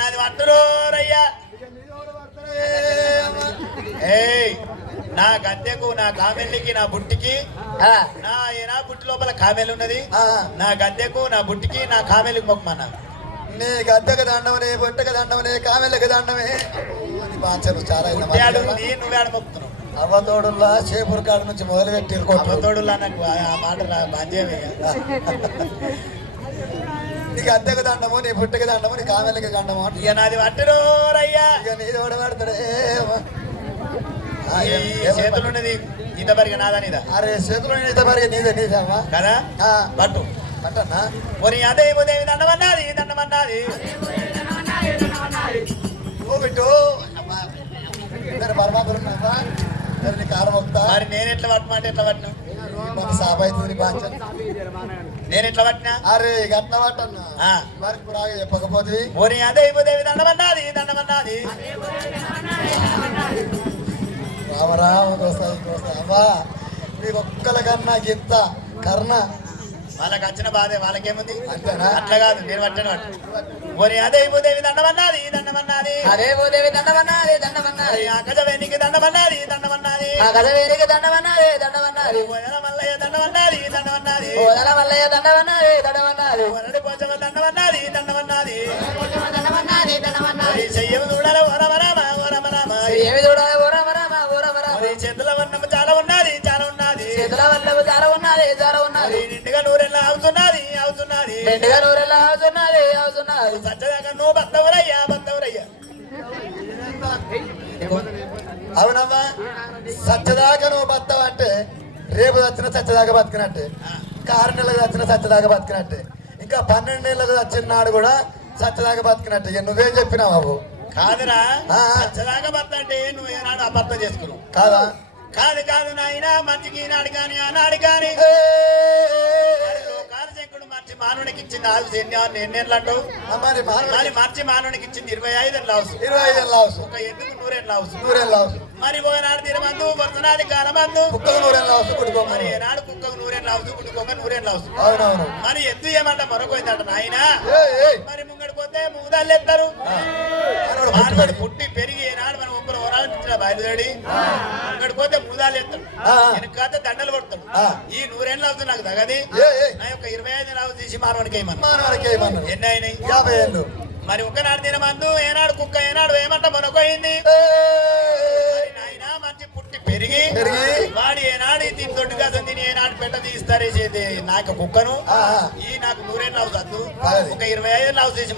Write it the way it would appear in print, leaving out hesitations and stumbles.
నాది పట్టురు రయ్యా. ఏయ్ నా గద్దెకు నా కామెల్లికి నా బుట్టికి నా బుట్టి లోపల కామెల్ ఉన్నది. నా గద్దెకు నా బుట్టికి నా కామెల్లికి మొక్కమన్నా. నీ గద్దెకు దండమనే బొట్టకు దండమనే కామెళ్ళకి దండమే బాంచలు చాలా నువ్వేడ మొక్కుతున్నావు. అవ్వతోడుల్లా చేపూరు కాడ నుంచి మొదలు పెట్టి అవ్వతోడుల్లా నాకు ఆ మాట బాధ్యమే. నీకు అద్దెకు దండము నీ బుట్టకి దండము నీ కామెళ్ళకి దండము. ఇక నాది పట్టురు రయ్యా. ఇక నీది కూడా పడతాడే చేతులు ఉన్నది ఈత పరిగ నాదా నీదా. అరే చేతులు ఈత పరిగ నీదే నీదమ్మా కదా పట్టు పట్టన్నా. మరి అదే ఉదయం దండమన్నది దండమన్నది ఓ బిట్టు పరమాత్మ నీ కాలం వస్తా. మరి నేను ఎట్లా పట్టమంటే ఎట్లా పట్టినా సాబ్ అవుతుంది బాంచ. నేను ఎట్లా పట్టినా అరే గట్ల పట్టన్నా మరి ఇప్పుడు చెప్పకపోతే మరి అదే ఉదయం దండమన్నది దండమన్నది రామరామ అమ్మా మీకు ఒక్కల కన్నా గింత కర్ణ వాళ్ళకి వచ్చిన బాధే వాళ్ళకేముంది. అంతేనా? అట్లా కాదు నేను పట్టాను పట్టు. మరి అదే భూదేవి దండమన్నది దండమన్నది అదే భూదేవి దండమన్నది దండమన్నది గజవేనికి దండమన్నది దండమన్నది గజవేనికి దండమన్నది దండమన్నది వదల మల్లయ్య దండమన్నది దండమన్నది వదల మల్లయ్య దండమన్నది దండమన్నది వరడి పోచమ దండమన్నది దండమన్నది దండమన్నది దండమన్నది చెయ్యము చూడాలి ఓరమరామ ఓరమరామ ఏమి చూడాలి ఓరమరామ ఓరమరామ చేతుల వర్ణం చాలా ఉన్నది చాలా ఉన్నది చేతుల వల్లము జార ఉన్నది జార ఉన్నది నిండుగా నూరెల్లా అవుతున్నది అవుతున్నది నిండుగా నూరెలా అవుతున్నది అవుతున్నది సచ్చదాకా నువ్వు బతవరయ్యా బతవరయ్యా. అవునమ్మా సచ్చదాకా నువ్వు బతావు అంటే రేపు వచ్చిన సచ్చదాకా బతికినట్టే. ఇంకా 6 నెలలకు వచ్చిన సచ్చదాకా బతికినట్టే. ఇంకా 12 నెలలకు వచ్చిన నాడు కూడా సచ్చదాకా బతికినట్టే. ఇక నువ్వేం చెప్పినావు బాబు? కాదురా సచ్చదాకా బత అంటే నువ్వు ఏనాడు అబద్ధం చేసుకున్నావు కాదా? కాదు కాదు నాయన మంచికి ఈనాడు కానీ ఆనాడు కానీ కాలశంకుడు మార్చి మానవునికి ఇచ్చింది ఆవుసు ఎన్నేళ్ళు అంటావు? మరి మార్చి మానవునికి ఇచ్చింది 25 లావుసు 25 లావుసు ఒక ఎందుకు 100 లావుసు 100 లావుసు. మరి పోయినాడు తిరమందు వరుసనాది కాలమందు కుక్కకు 100 లావుసు కుట్టుకో. మరి ఏనాడు కుక్కకు 100 లావుసు కుట్టుకోక 100 లావుసు. అవునవును. మరి ఎద్దు ఏమంట మరొకైందట నాయన. మరి ముంగడి పోతే మూదాలు ఎత్తారు. మానవుడు పుట్టి పెరిగి ఏనాడు మనం ఒక్కరు వరాలు పిచ్చిన బయలుదేరి ముంగడి పోతే మూదాలు ఎత్తాడు. వెనకాతే దండలు కొడతాడు. ఈ 100 లావుసు నాకు తగది నా యొక్క 25 లావుసు తీసి మానవుడికి ఏమన్నా ఎన్ని అయినాయి? 50 ఏళ్ళు. మరి ఒకనాడు తినమందు ఏనాడు కుక్క ఏనాడు ఏమంట మనకొయింది. నాయన మంచి పుట్టి పెరిగి వాడి ఏనాడు దీని దొడ్డుగా తిని ఏనాడు పెట్ట తీస్తారేసేది నాకు కుక్కను ఈ నాకు 100 లావుసు వద్దు ఒక 25 లావుసు తీసి